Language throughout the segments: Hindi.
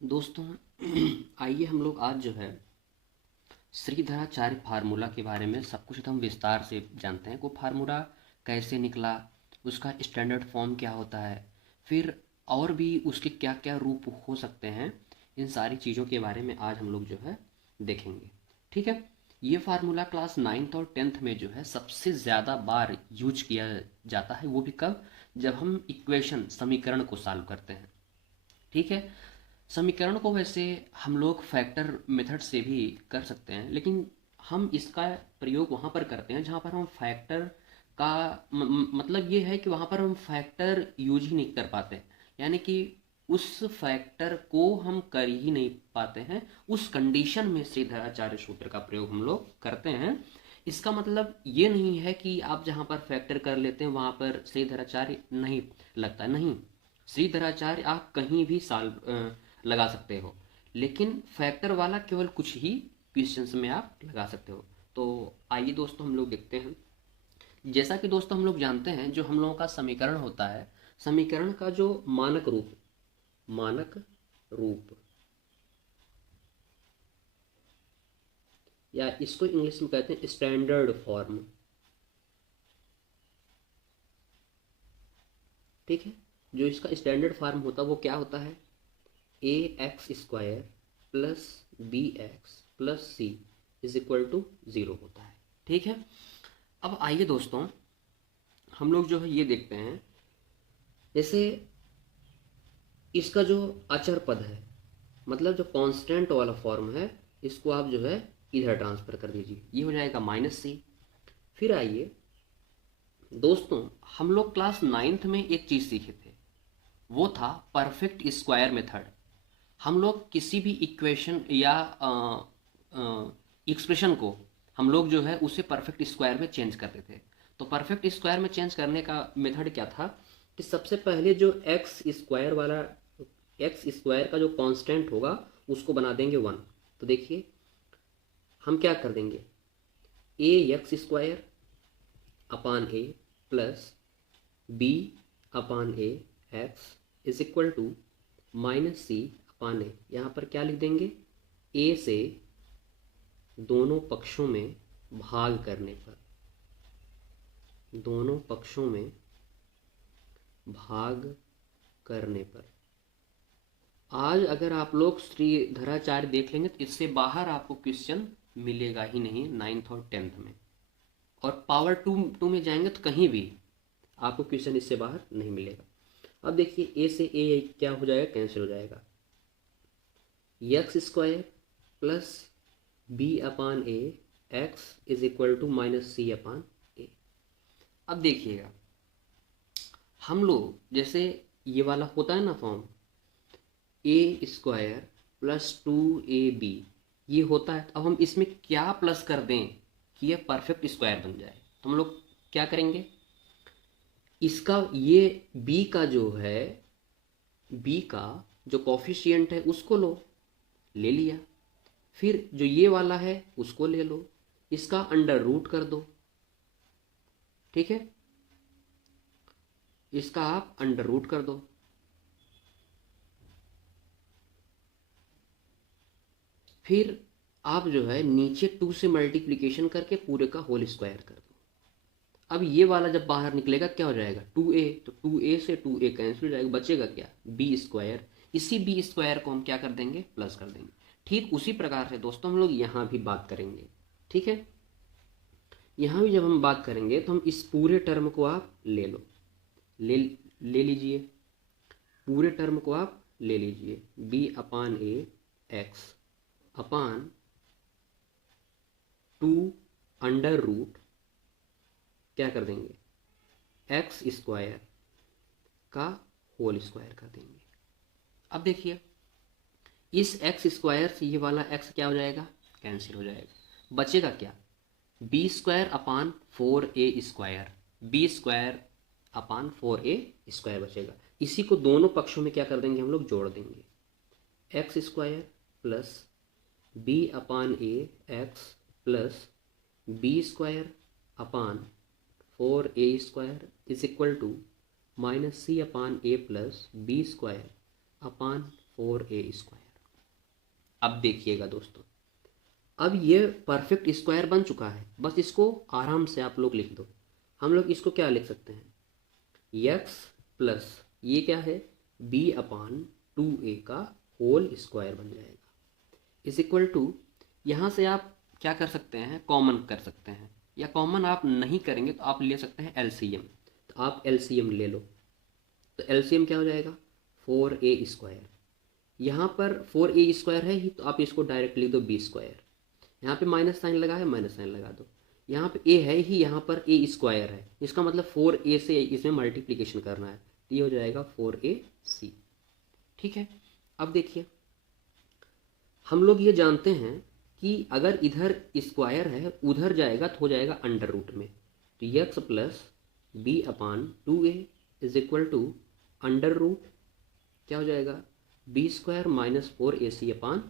दोस्तों आइए हम लोग आज जो है श्रीधराचार्य फार्मूला के बारे में सब कुछ एकदम विस्तार से जानते हैं। वो फार्मूला कैसे निकला, उसका स्टैंडर्ड फॉर्म क्या होता है, फिर और भी उसके क्या क्या रूप हो सकते हैं। इन सारी चीज़ों के बारे में आज हम लोग जो है देखेंगे। ठीक है। ये फार्मूला क्लास 9th और 10th में जो है सबसे ज़्यादा बार यूज किया जाता है। वो भी कब? जब हम इक्वेशन समीकरण को सॉल्व करते हैं। ठीक है। समीकरण को वैसे हम लोग फैक्टर मेथड से भी कर सकते हैं, लेकिन हम इसका प्रयोग वहाँ पर करते हैं जहाँ पर हम फैक्टर का मतलब ये है कि वहाँ पर हम फैक्टर यूज ही नहीं कर पाते। यानी कि उस फैक्टर को हम कर ही नहीं पाते हैं, उस कंडीशन में श्रीधराचार्य सूत्र का प्रयोग हम लोग करते हैं। इसका मतलब ये नहीं है कि आप जहाँ पर फैक्टर कर लेते हैं वहाँ पर श्रीधराचार्य नहीं लगता, नहीं। श्रीधराचार्य आप कहीं भी साल लगा सकते हो, लेकिन फैक्टर वाला केवल कुछ ही क्वेश्चंस में आप लगा सकते हो। तो आइए दोस्तों हम लोग देखते हैं। जैसा कि दोस्तों हम लोग जानते हैं, जो हम लोगों का समीकरण होता है, समीकरण का जो मानक रूप या इसको इंग्लिश में कहते हैं स्टैंडर्ड फॉर्म। ठीक है। जो इसका स्टैंडर्ड फॉर्म होता है वो क्या होता है? A X square plus B X plus C is equal to zero होता है। ठीक है। अब आइए दोस्तों हम लोग जो है ये देखते हैं, जैसे इसका जो अचर पद है, मतलब जो कांस्टेंट वाला फॉर्म है, इसको आप जो है इधर ट्रांसफर कर दीजिए, ये हो जाएगा -c। फिर आइए दोस्तों, हम लोग क्लास 9th में एक चीज़ सीखे थे, वो था परफेक्ट स्क्वायर मेथड। हम लोग किसी भी इक्वेशन या एक्सप्रेशन को हम लोग जो है उसे परफेक्ट स्क्वायर में चेंज करते थे। तो परफेक्ट स्क्वायर में चेंज करने का मेथड क्या था कि सबसे पहले जो एक्स स्क्वायर का जो कांस्टेंट होगा उसको बना देंगे 1। तो देखिए हम क्या कर देंगे, A X square upon A plus B upon A x is equal to -c upon A. यहाँ पर क्या लिख देंगे, ए से दोनों पक्षों में भाग करने पर, दोनों पक्षों में भाग करने पर। आज अगर आप लोग श्रीधराचार्य देख लेंगे तो इससे बाहर आपको क्वेश्चन मिलेगा ही नहीं 9th और 10th में। और पावर टू में जाएंगे तो कहीं भी आपको क्वेश्चन इससे बाहर नहीं मिलेगा। अब देखिए ए से ए क्या हो जाएगा, कैंसिल हो जाएगा। X square plus B upon A x is equal to -c upon a. अब देखिएगा हम लोग जैसे ये वाला होता है ना फॉर्म, ए स्क्वायर प्लस 2ab ये होता है। अब हम इसमें क्या प्लस कर दें कि ये परफेक्ट स्क्वायर बन जाए, तो हम लोग क्या करेंगे, इसका ये b का जो है, b का जो कॉफिशिएंट है उसको लो, ले लिया। फिर जो ये वाला है उसको ले लो, इसका अंडर रूट कर दो। ठीक है, इसका आप अंडर रूट कर दो। फिर आप जो है नीचे 2 से मल्टीप्लिकेशन करके पूरे का होल स्क्वायर कर दो। अब ये वाला जब बाहर निकलेगा क्या हो जाएगा, 2a, तो 2a से 2a कैंसिल हो जाएगा, बचेगा क्या, बी स्क्वायर। इसी बी स्क्वायर को हम क्या कर देंगे, प्लस कर देंगे। ठीक उसी प्रकार से दोस्तों हम लोग यहाँ भी बात करेंगे। ठीक है। यहाँ भी जब हम बात करेंगे तो हम इस पूरे टर्म को आप ले लो, ले ले लीजिए, पूरे टर्म को आप ले लीजिए, बी अपान ए एक्स अपान 2 अंडर रूट क्या कर देंगे, एक्स स्क्वायर का होल स्क्वायर कर देंगे। अब देखिए इस एक्स स्क्वायर से ये वाला एक्स क्या हो जाएगा, कैंसिल हो जाएगा, बचेगा क्या, b square upon 4a square, b square upon 4a square बचेगा। इसी को दोनों पक्षों में क्या कर देंगे, हम लोग जोड़ देंगे, x square plus B upon A x plus b square upon 4a square is equal to -c upon A plus b square upon 4a square. अब देखिएगा दोस्तों, अब ये परफेक्ट स्क्वायर बन चुका है, बस इसको आराम से आप लोग लिख दो। हम लोग इसको क्या लिख सकते हैं, यक्स प्लस ये क्या है, बी अपान 2a का होल स्क्वायर बन जाएगा, इज इक्वल टू, यहाँ से आप क्या कर सकते हैं, कॉमन कर सकते हैं, या कॉमन आप नहीं करेंगे तो आप ले सकते हैं एलसीएम। तो आप एलसीएम ले लो, तो एलसीएम क्या हो जाएगा, 4a स्क्वायर। यहाँ पर 4a स्क्वायर है ही, तो आप इसको डायरेक्ट लिख दो बी स्क्वायर। यहाँ पे माइनस साइन लगा है, माइनस साइन लगा दो। यहाँ पे a है ही, यहाँ पर a स्क्वायर है, इसका मतलब 4a से इसमें मल्टीप्लिकेशन करना है, तो ये हो जाएगा 4ac। ठीक है, अब देखिए हम लोग ये जानते हैं कि अगर इधर स्क्वायर है उधर जाएगा तो हो जाएगा अंडर रूट में, तो x plus B upon 2a is equal to under root क्या हो जाएगा, b square minus 4ac upon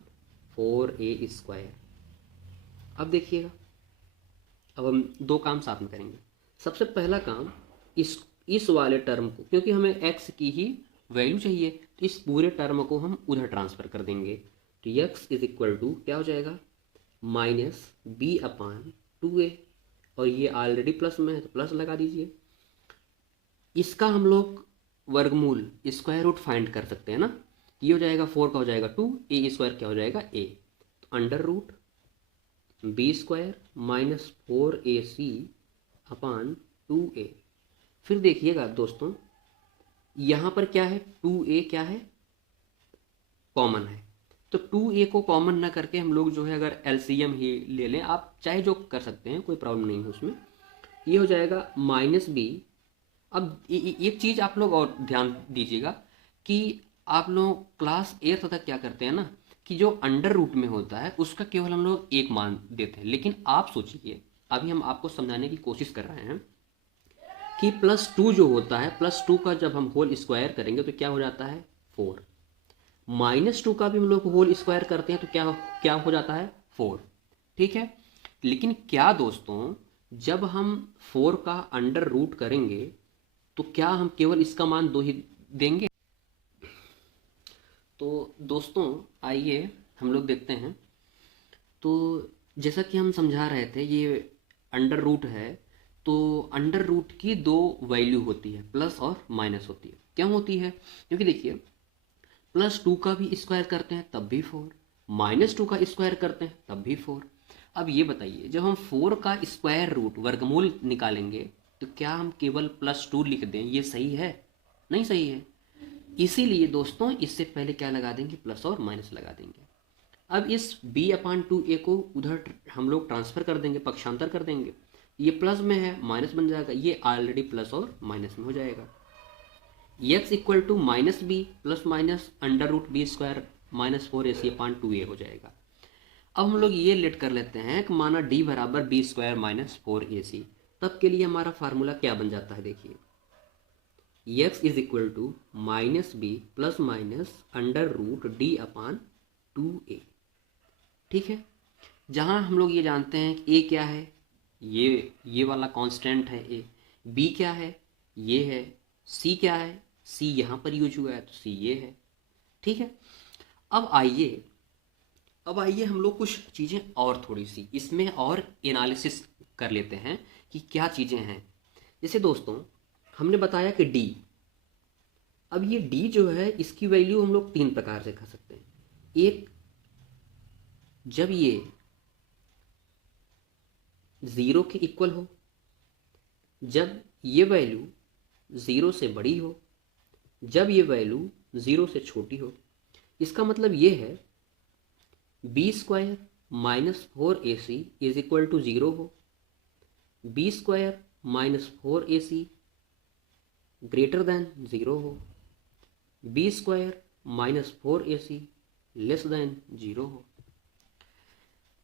4a square. अब देखिएगा, अब हम दो काम साथ में करेंगे। सबसे पहला काम, इस वाले टर्म को, क्योंकि हमें x की ही वैल्यू चाहिए, तो इस पूरे टर्म को हम उधर ट्रांसफ़र कर देंगे, तो x इज इक्वल टू क्या हो जाएगा, माइनस बी अपान 2a, और ये ऑलरेडी प्लस में है तो प्लस लगा दीजिए। इसका हम लोग वर्गमूल स्क्वायर रूट फाइंड कर सकते हैं ना, ये हो जाएगा 4 का हो जाएगा 2, a स्क्वायर क्या हो जाएगा a, तो under root b square minus 4ac upon 2a। फिर देखिएगा दोस्तों, यहाँ पर क्या है, 2a क्या है, कॉमन है, तो 2a को कॉमन ना करके हम लोग जो है अगर एलसीएम ही ले लें, आप चाहे जो कर सकते हैं, कोई प्रॉब्लम नहीं है उसमें। ये हो जाएगा माइनस बी। अब एक चीज़ आप लोग और ध्यान दीजिएगा कि आप लोग क्लास 8 तक क्या करते हैं ना, कि जो अंडर रूट में होता है उसका केवल हम लोग एक मान देते हैं, लेकिन आप सोचिए, अभी हम आपको समझाने की कोशिश कर रहे हैं कि +2 जो होता है, +2 का जब हम होल स्क्वायर करेंगे तो क्या हो जाता है, 4। -2 का भी हम लोग होल स्क्वायर करते हैं तो क्या क्या हो जाता है, 4। ठीक है, लेकिन क्या दोस्तों, जब हम 4 का अंडर रूट करेंगे तो क्या हम केवल इसका मान 2 ही देंगे। तो दोस्तों आइए हम लोग देखते हैं। तो जैसा कि हम समझा रहे थे, ये अंडर रूट है, तो अंडर रूट की दो वैल्यू होती है, प्लस और माइनस होती है। क्यों होती है, क्योंकि देखिए +2 का भी स्क्वायर करते हैं तब भी 4, -2 का स्क्वायर करते हैं तब भी 4। अब ये बताइए, जब हम 4 का स्क्वायर रूट वर्गमूल निकालेंगे तो क्या हम केवल +2 लिख दें, ये सही है, नहीं सही है। इसीलिए दोस्तों इससे पहले क्या लगा देंगे, प्लस और माइनस लगा देंगे। अब इस b अपान 2a को उधर हम लोग ट्रांसफर कर देंगे, पक्षांतर कर देंगे, ये प्लस में है माइनस बन जाएगा, ये ऑलरेडी प्लस और माइनस में हो जाएगा। x equal to minus b plus minus under root b square minus 4ac upon 2a हो जाएगा। अब हम लोग ये लेट कर लेते हैं कि माना d बराबर बी स्क्वायर माइनस 4ac, तब के लिए हमारा फार्मूला क्या बन जाता है, देखिए x is equal to minus b plus minus under root d upon 2a। ठीक है, जहाँ हम लोग ये जानते हैं कि a क्या है, ये वाला कांस्टेंट है a, b क्या है, ये है, c क्या है, c यहाँ पर यूज हुआ है तो c ये है। ठीक है, अब आइए हम लोग कुछ चीज़ें और थोड़ी सी इसमें और एनालिसिस कर लेते हैं कि क्या चीज़ें हैं। जैसे दोस्तों हमने बताया कि d, अब ये d जो है इसकी वैल्यू हम लोग 3 प्रकार से कर सकते हैं। एक, जब ये 0 के इक्वल हो, जब ये वैल्यू 0 से बड़ी हो, जब ये वैल्यू 0 से छोटी हो। इसका मतलब ये है b square minus 4ac is equal to 0 हो, b square minus 4ac greater than 0 हो, b square minus 4ac less than 0 हो।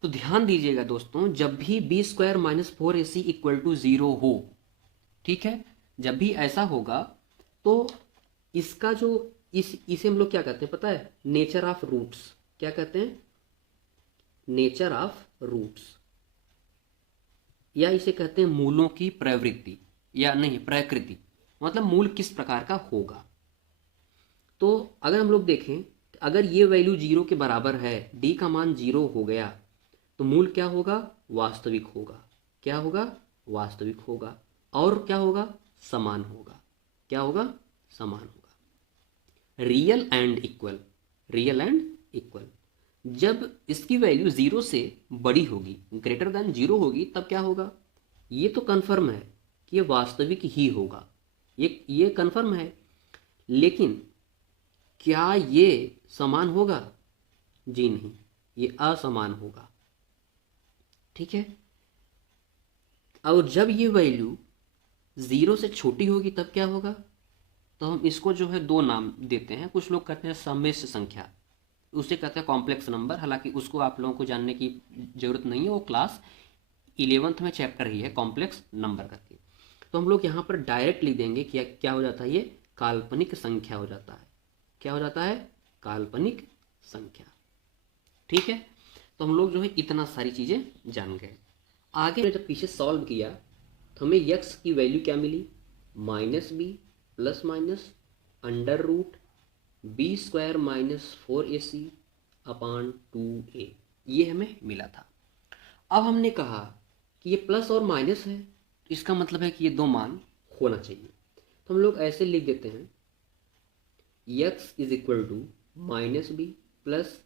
तो ध्यान दीजिएगा दोस्तों, जब भी b square minus 4ac equal to 0 हो, ठीक है, जब भी ऐसा होगा तो इसका जो इसे हम लोग क्या कहते हैं पता है, नेचर ऑफ रूट्स। क्या कहते हैं, नेचर ऑफ रूट्स, या इसे कहते हैं मूलों की प्रवृत्ति, या नहीं प्रकृति, मतलब मूल किस प्रकार का होगा। तो अगर हम लोग देखें, अगर ये वैल्यू 0 के बराबर है, d का मान 0 हो गया, तो मूल क्या होगा? वास्तविक होगा। क्या होगा? वास्तविक होगा। और क्या होगा? समान होगा। क्या होगा? समान होगा। Real and equal, real and equal. जब इसकी वैल्यू 0 से बड़ी होगी, ग्रेटर देन 0 होगी, तब क्या होगा? ये तो कन्फर्म है कि ये वास्तविक ही होगा, ये कन्फर्म है। लेकिन क्या ये समान होगा? जी नहीं, ये असमान होगा। ठीक है। और जब ये वैल्यू 0 से छोटी होगी तब क्या होगा? तो हम इसको जो है दो नाम देते हैं। कुछ लोग कहते हैं सम्मिश्र संख्या, उसे कहते हैं कॉम्प्लेक्स नंबर। हालांकि उसको आप लोगों को जानने की जरूरत नहीं है, वो क्लास 11th में चैप्टर ही है कॉम्प्लेक्स नंबर करके। तो हम लोग यहाँ पर डायरेक्ट लिख देंगे कि क्या हो जाता है, ये काल्पनिक संख्या हो जाता है। क्या हो जाता है? काल्पनिक संख्या। ठीक है। तो हम लोग जो है इतना सारी चीज़ें जान गए। आगे जब पीछे सॉल्व किया तो हमें यक्स की वैल्यू क्या मिली? -b plus minus under root b² - 4ac upon 2a, ये हमें मिला था। अब हमने कहा कि ये प्लस और माइनस है, तो इसका मतलब है कि ये दो मान होना चाहिए। तो हम लोग ऐसे लिख देते हैं, x = -b plus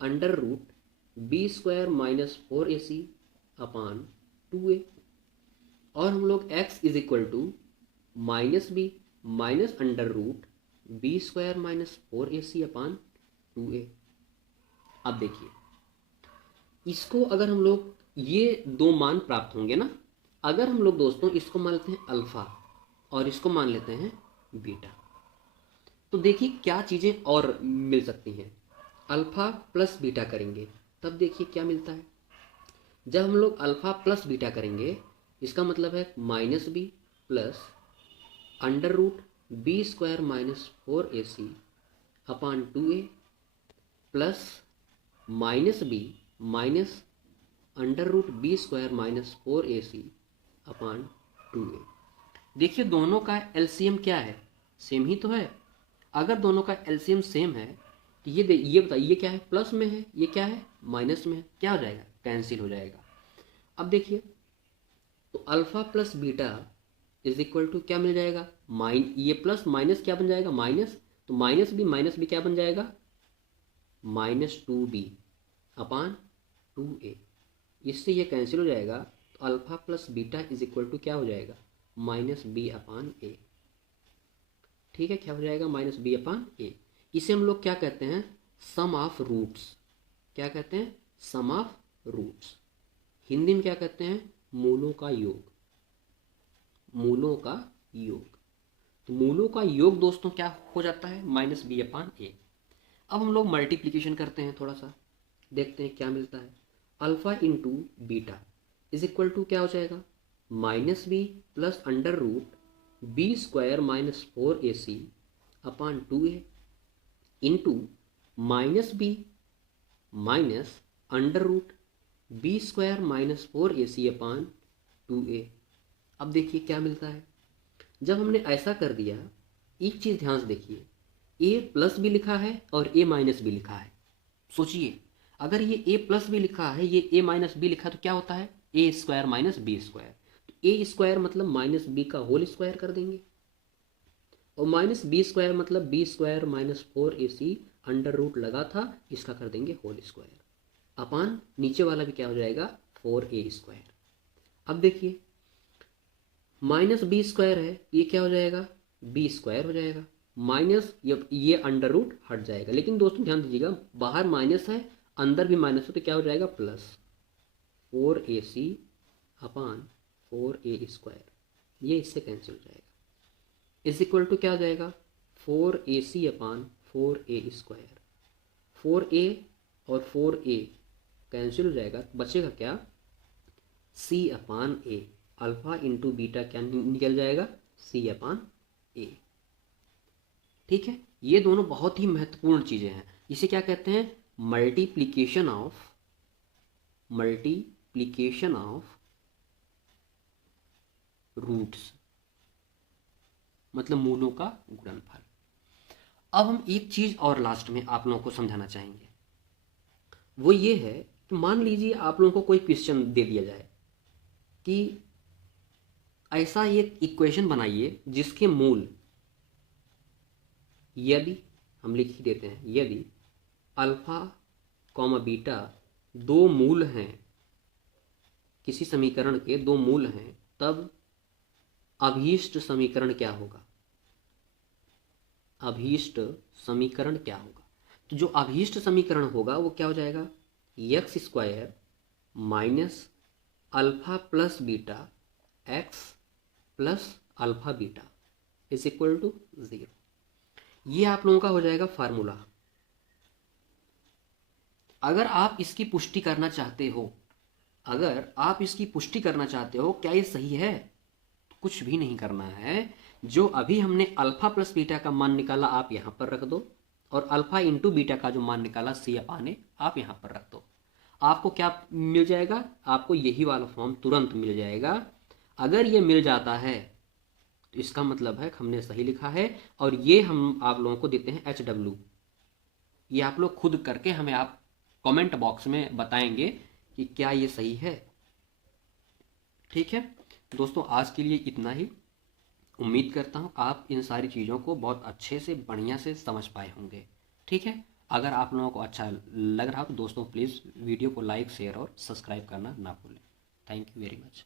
under root b² - 4ac upon 2a। और हम लोग x = -b minus under root b² - 4ac upon 2a। अब देखिए, इसको अगर हम लोग, ये दो मान प्राप्त होंगे ना, अगर हम लोग दोस्तों इसको मान लेते हैं अल्फा और इसको मान लेते हैं बीटा, तो देखिए क्या चीज़ें और मिल सकती हैं। अल्फा प्लस बीटा करेंगे तब देखिए क्या मिलता है। जब हम लोग अल्फा प्लस बीटा करेंगे, इसका मतलब है -b plus under root b² - 4ac upon 2a plus -b minus under root b² - 4ac upon 2a। देखिए दोनों का एलसीएम क्या है? सेम ही तो है। अगर दोनों का एलसीएम सेम है तो ये बताइए, ये क्या है? प्लस में है, ये क्या है? माइनस में है। क्या हो जाएगा? कैंसिल हो जाएगा। अब देखिए, तो अल्फा प्लस बीटा = क्या मिल जाएगा? ये प्लस माइनस क्या बन जाएगा? माइनस। तो माइनस भी क्या बन जाएगा? -2b अपान 2a। इससे ये कैंसिल हो जाएगा। तो अल्फा प्लस बीटा = क्या हो जाएगा? -b upon a। ठीक है, क्या हो जाएगा? -b upon a। इसे हम लोग क्या कहते हैं? सम ऑफ रूट्स। क्या कहते हैं? सम ऑफ रूट्स। हिंदी में क्या कहते हैं? मूलों का योग। मूलों का योग। तो मूलों का योग दोस्तों क्या हो जाता है? -b upon a। अब हम लोग मल्टीप्लिकेशन करते हैं, थोड़ा सा देखते हैं क्या मिलता है। अल्फा इंटू बीटा = क्या हो जाएगा? -b plus under root b² - 4ac upon 2a into -b minus under root b² - 4ac upon 2a। अब देखिए क्या मिलता है। जब हमने ऐसा कर दिया, एक चीज़ ध्यान से देखिए, a प्लस भी लिखा है और a माइनस भी लिखा है। सोचिए, अगर ये a प्लस भी लिखा है, ये a माइनस भी लिखा है, तो क्या होता है? a² - b²। तो a² मतलब -b का होल स्क्वायर कर देंगे, और -b² मतलब b² - 4ac अंडर रूट लगा था, इसका कर देंगे होल स्क्वायर अपान नीचे वाला भी क्या हो जाएगा? 4a²। अब देखिए, -b² है, ये क्या हो जाएगा? b² हो जाएगा। माइनस ये अंडर रूट हट जाएगा। लेकिन दोस्तों ध्यान दीजिएगा, बाहर माइनस है, अंदर भी माइनस है, तो क्या हो जाएगा? प्लस 4ac अपान 4a²। ये इससे कैंसिल हो जाएगा। = क्या हो जाएगा? 4ac अपान 4a²। 4a और 4a कैंसिल हो जाएगा, तो बचेगा क्या? c upon a। Alpha into beta क्या निकल जाएगा? c upon a। ठीक है, ये दोनों बहुत ही महत्वपूर्ण चीज़ें हैं। इसे क्या कहते हैं? मल्टीप्लिकेशन ऑफ रूट्स, मतलब मूलों का गुणनफल। अब हम एक चीज़ और लास्ट में आप लोगों को समझाना चाहेंगे, वो ये है कि मान लीजिए आप लोगों को कोई क्वेश्चन दे दिया जाए कि ऐसा एक इक्वेशन बनाइए जिसके मूल, यदि हम लिख ही देते हैं, यदि अल्फा कॉमा बीटा दो मूल हैं, किसी समीकरण के दो मूल हैं, तब अभीष्ट समीकरण क्या होगा, अभीष्ट समीकरण क्या होगा। तो जो अभीष्ट समीकरण होगा वो क्या हो जाएगा, x square minus alpha plus beta x plus alpha beta is equal to 0। ये आप लोगों का हो जाएगा फार्मूला। अगर आप इसकी पुष्टि करना चाहते हो, अगर आप इसकी पुष्टि करना चाहते हो क्या ये सही है, तो कुछ भी नहीं करना है। जो अभी हमने अल्फा प्लस बीटा का मान निकाला आप यहाँ पर रख दो, और अल्फा इंटू बीटा का जो मान निकाला सी अपाने आप यहाँ पर रख दो। आपको क्या मिल जाएगा, आपको यही वाला फॉर्म तुरंत मिल जाएगा। अगर ये मिल जाता है तो इसका मतलब है हमने सही लिखा है, और ये हम आप लोगों को देते हैं HW। ये आप लोग खुद करके हमें आप कमेंट बॉक्स में बताएंगे कि क्या ये सही है। ठीक है दोस्तों, आज के लिए इतना ही। उम्मीद करता हूँ आप इन सारी चीज़ों को बहुत अच्छे से बढ़िया से समझ पाए होंगे। ठीक है, अगर आप लोगों को अच्छा लग रहा हो तो दोस्तों प्लीज़ वीडियो को लाइक शेयर और सब्सक्राइब करना ना भूलें। Thank you very much.